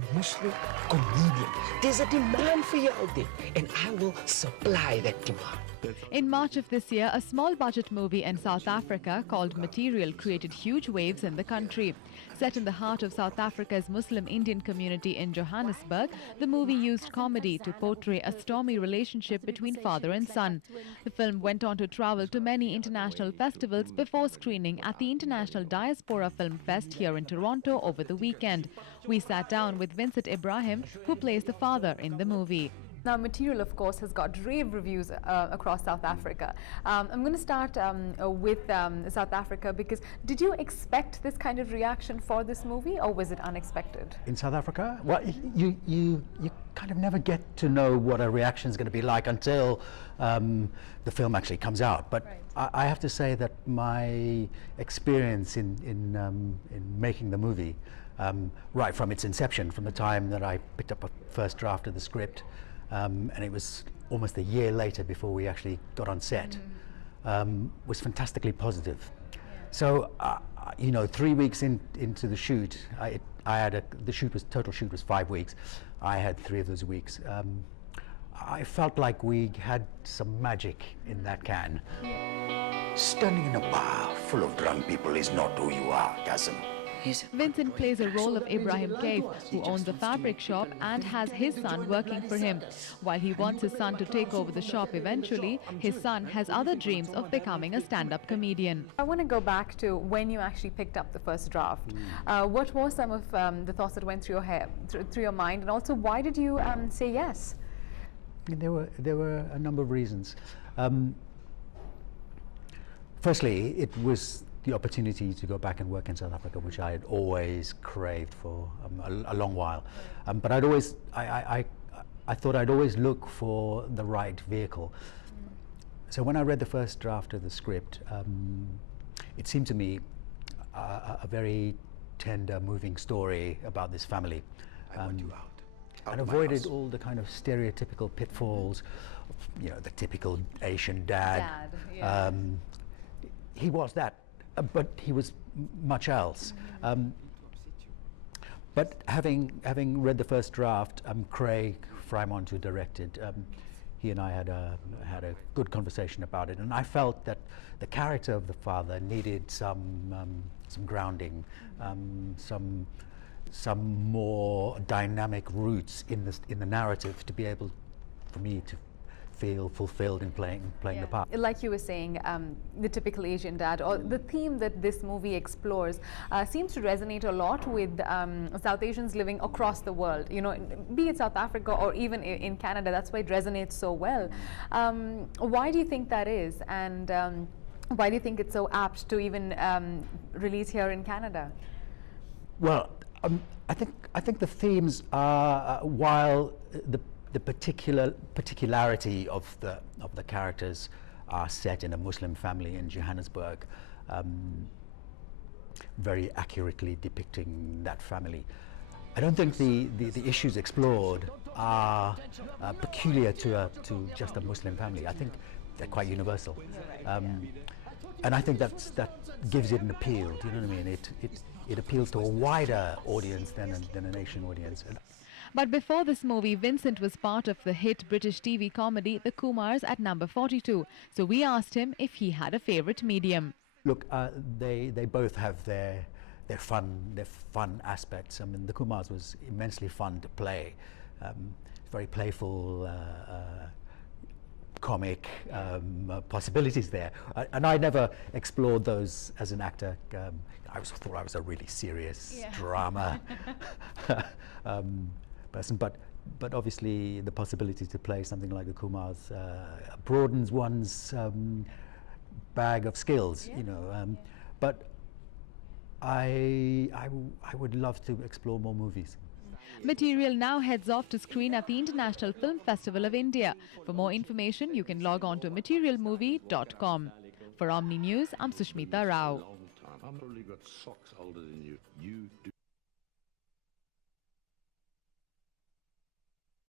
a Muslim comedian. There's a demand for you out there, and I will supply that demand. In March of this year, a small-budget movie in South Africa called Material created huge waves in the country. Set in the heart of South Africa's Muslim Indian community in Johannesburg, the movie used comedy to portray a stormy relationship between father and son. The film went on to travel to many international festivals before screening at the International Diaspora Film Fest here in Toronto over the weekend. We sat down with Vincent Ebrahim, who plays the father in the movie. Now, Material, of course, has got rave reviews across South Africa. I'm going to start with South Africa, because did you expect this kind of reaction for this movie, or was it unexpected? In South Africa? Well, you kind of never get to know what a reaction is going to be like until the film actually comes out. But right. I have to say that my experience in making the movie, right from its inception, from the time that I picked up a first draft of the script, and it was almost a year later before we actually got on set, was fantastically positive. Yeah. So, you know, 3 weeks into the shoot, total shoot was 5 weeks. I had 3 of those weeks. I felt like we had some magic in that can. Yeah. Standing in a bar full of drunk people is not who you are, Kasim. Vincent plays a role of Ebrahim, who owns a fabric shop and has his son working for him. While he wants his son to take over the shop eventually, his son has other dreams of becoming a stand-up comedian. I want to go back to when you actually picked up the first draft. What were some of the thoughts that went through your mind, and also why did you say yes? There were a number of reasons. Firstly, it was the opportunity to go back and work in South Africa, which I had always craved for a long while. But I thought I'd always look for the right vehicle. So when I read the first draft of the script, it seemed to me a very tender, moving story about this family. And avoided all the kind of stereotypical pitfalls, you know, the typical Asian dad. Yeah. He was that. But he was much else. But having read the first draft, Craig Frymont, who directed, he and I had a good conversation about it, and I felt that the character of the father needed some grounding, some more dynamic roots in the narrative to be able for me to feel fulfilled in playing the part. Like you were saying, the typical Asian dad, or the theme that this movie explores, seems to resonate a lot with South Asians living across the world. You know, be it South Africa or even in Canada. That's why it resonates so well. Why do you think that is, and why do you think it's so apt to even release here in Canada? Well, I think the themes are, while the particularity of the characters are set in a Muslim family in Johannesburg, very accurately depicting that family. I don't think the issues explored are peculiar to just a Muslim family. I think they're quite universal, and I think that gives it an appeal. Do you know what I mean? It appeals to a wider audience than an Asian audience. But before this movie, Vincent was part of the hit British TV comedy The Kumars at number 42. So we asked him if he had a favorite medium. Look, they both have their fun aspects. I mean, The Kumars was immensely fun to play. Very playful, comic possibilities there, and I never explored those as an actor. I thought I was a really serious drama person, but obviously the possibility to play something like the Kumars broadens one's bag of skills, you know. But I would love to explore more movies. Material now heads off to screen at the International Film Festival of India. For more information, you can log on to materialmovie.com. For Omni News, I'm Sushmita Rao. I've probably got socks older than you. You do.